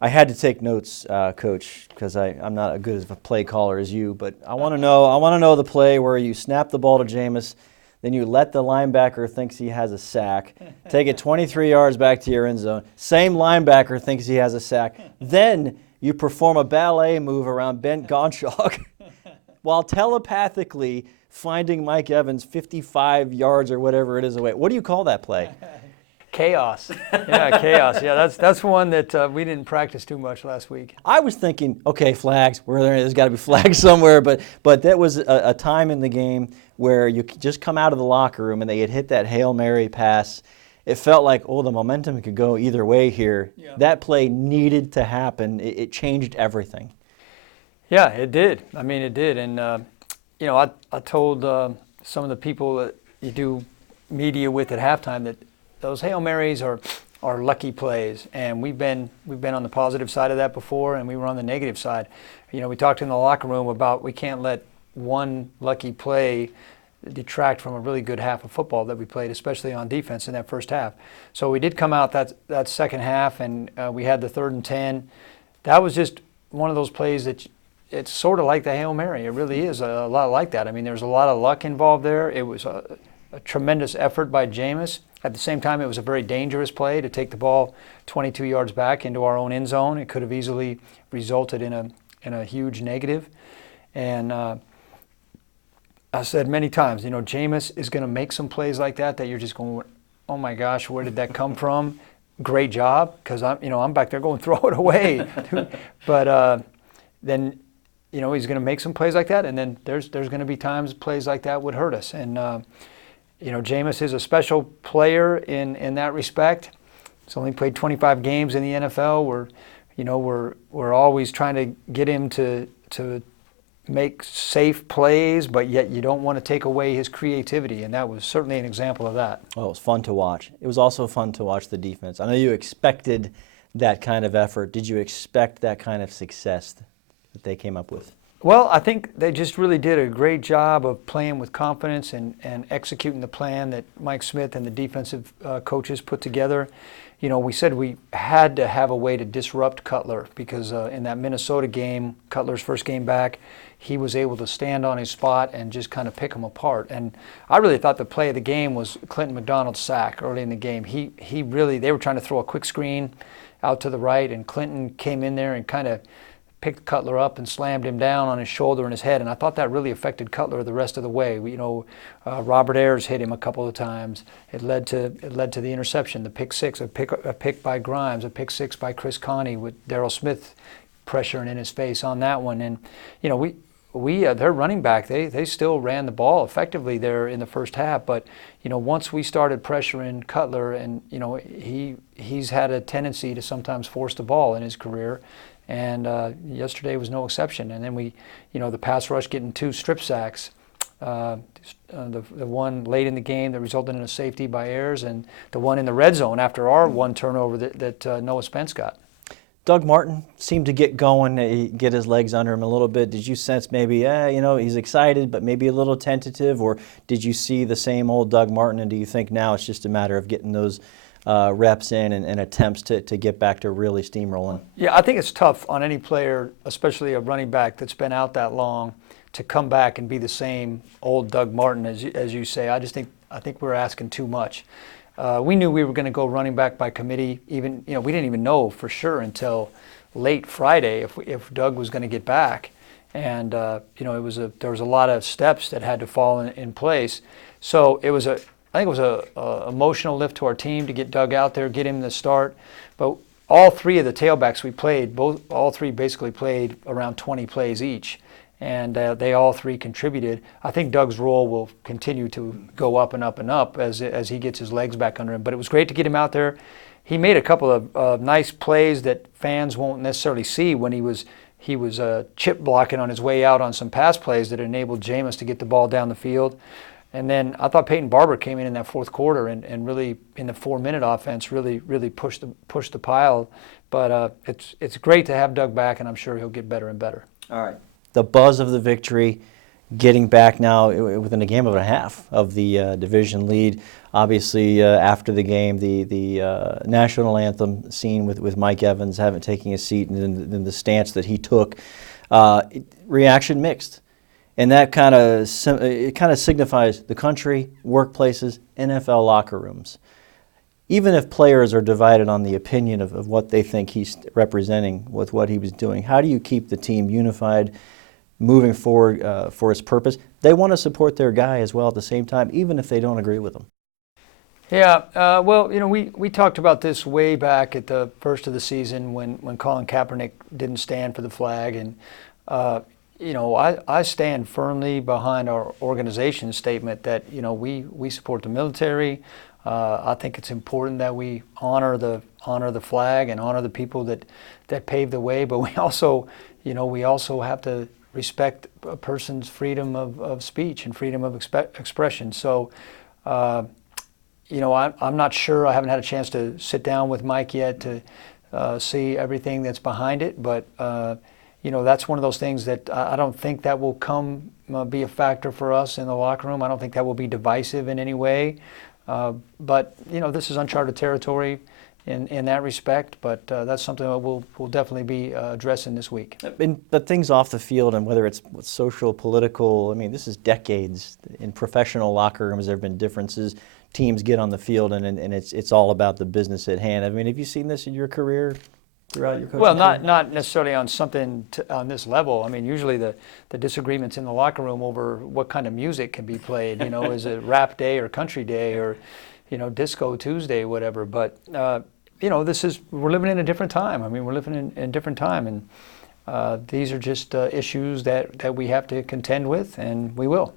I had to take notes, Coach, because I'm not as good as a play caller as you. But I want to know the play where you snap the ball to Jameis, then you let the linebacker thinks he has a sack, take it 23 yards back to your end zone. Same linebacker thinks he has a sack. Then you perform a ballet move around Bent Gottschalk while telepathically finding Mike Evans 55 yards or whatever it is away. What do you call that play? Chaos. Yeah, chaos. Yeah, that's one that we didn't practice too much last week. I was thinking, okay, flags. There's got to be flags somewhere, but that was a time in the game where you could just come out of the locker room and they had hit that Hail Mary pass. It felt like, the momentum could go either way here. Yeah. That play needed to happen. It changed everything. Yeah, it did. I mean, it did. And, I told some of the people that you do media with at halftime that those Hail Marys are lucky plays, and we've been on the positive side of that before, and we were on the negative side. We talked in the locker room about we can't let one lucky play detract from a really good half of football that we played, especially on defense in that first half. So we did come out that second half, and we had the 3rd and 10. That was just one of those plays that it's sort of like the Hail Mary. It really is a lot like that. I mean, there's a lot of luck involved there. It was a tremendous effort by Jameis. At the same time, it was a very dangerous play to take the ball 22 yards back into our own end zone. It could have easily resulted in a huge negative. And I said many times, Jameis is going to make some plays like that you're just going, oh my gosh, where did that come from? Great job, because I'm back there going, throw it away. But then he's going to make some plays like that, and then there's going to be times plays like that would hurt us. And Jameis is a special player in that respect. He's only played 25 games in the NFL. We're always trying to get him to make safe plays, but yet you don't want to take away his creativity, and that was certainly an example of that. Oh, it was fun to watch. It was also fun to watch the defense. I know you expected that kind of effort. Did you expect that kind of success that they came up with? Well, I think they just really did a great job of playing with confidence and executing the plan that Mike Smith and the defensive coaches put together. We said we had to have a way to disrupt Cutler because in that Minnesota game, Cutler's first game back, he was able to stand on his spot and just kind of pick them apart. And I really thought the play of the game was Clinton McDonald's sack early in the game. They were trying to throw a quick screen out to the right, and Clinton came in there and kind of picked Cutler up and slammed him down on his shoulder and his head, and I thought that really affected Cutler the rest of the way. Robert Ayers hit him a couple of times. It led to the interception, the pick six, a pick by Grimes, a pick six by Chris Connie with Darryl Smith pressuring in his face on that one. And their running back, they still ran the ball effectively there in the first half, but once we started pressuring Cutler, and he's had a tendency to sometimes force the ball in his career. And yesterday was no exception. And then the pass rush getting 2 strip sacks, the one late in the game that resulted in a safety by Ayers, and the one in the red zone after our one turnover that Noah Spence got. Doug Martin seemed to get going, get his legs under him a little bit. Did you sense maybe, he's excited, but maybe a little tentative? Or did you see the same old Doug Martin, and do you think now it's just a matter of getting those reps in and attempts to get back to really steamrolling? Yeah, I think it's tough on any player, especially a running back that's been out that long, to come back and be the same old Doug Martin as you say. I think we're asking too much. We knew we were going to go running back by committee. We didn't even know for sure until late Friday if Doug was going to get back, and there was a lot of steps that had to fall in place. So I think it was a emotional lift to our team to get Doug out there, get him the start. But all 3 of the tailbacks we played, all 3 basically played around 20 plays each, and they all 3 contributed. I think Doug's role will continue to go up and up and up as he gets his legs back under him. But it was great to get him out there. He made a couple of nice plays that fans won't necessarily see when he was chip blocking on his way out on some pass plays that enabled Jameis to get the ball down the field. And then I thought Peyton Barber came in that fourth quarter and really, in the 4-minute offense, really pushed the pile. But it's great to have Doug back, and I'm sure he'll get better and better. All right. The buzz of the victory getting back now within a game and a half of the division lead. Obviously, after the game, the national anthem scene with Mike Evans taking a seat and the stance that he took, reaction mixed. And that kind of signifies the country, workplaces, NFL locker rooms. Even if players are divided on the opinion of what they think he's representing with what he was doing, how do you keep the team unified, moving forward for its purpose? They want to support their guy as well at the same time, even if they don't agree with him. Yeah, well, we talked about this way back at the first of the season when Colin Kaepernick didn't stand for the flag, and I stand firmly behind our organization's statement that we support the military. I think it's important that we honor the flag and honor the people that paved the way, but we also have to respect a person's freedom of speech and freedom of expression. So, I'm not sure. I haven't had a chance to sit down with Mike yet to see everything that's behind it, but that's one of those things that I don't think that will be a factor for us in the locker room. I don't think that will be divisive in any way. But this is uncharted territory in that respect. But that's something that we'll definitely be addressing this week. But things off the field, and whether it's social, political, this is decades in professional locker rooms. There have been differences. Teams get on the field, and it's all about the business at hand. Have you seen this in your career? Throughout your coaching Well, career? not necessarily on something on this level. Usually the disagreements in the locker room over what kind of music can be played. Is it rap day or country day or, disco Tuesday, whatever. But we're living in a different time. We're living in a different time, and these are just issues that we have to contend with, and we will.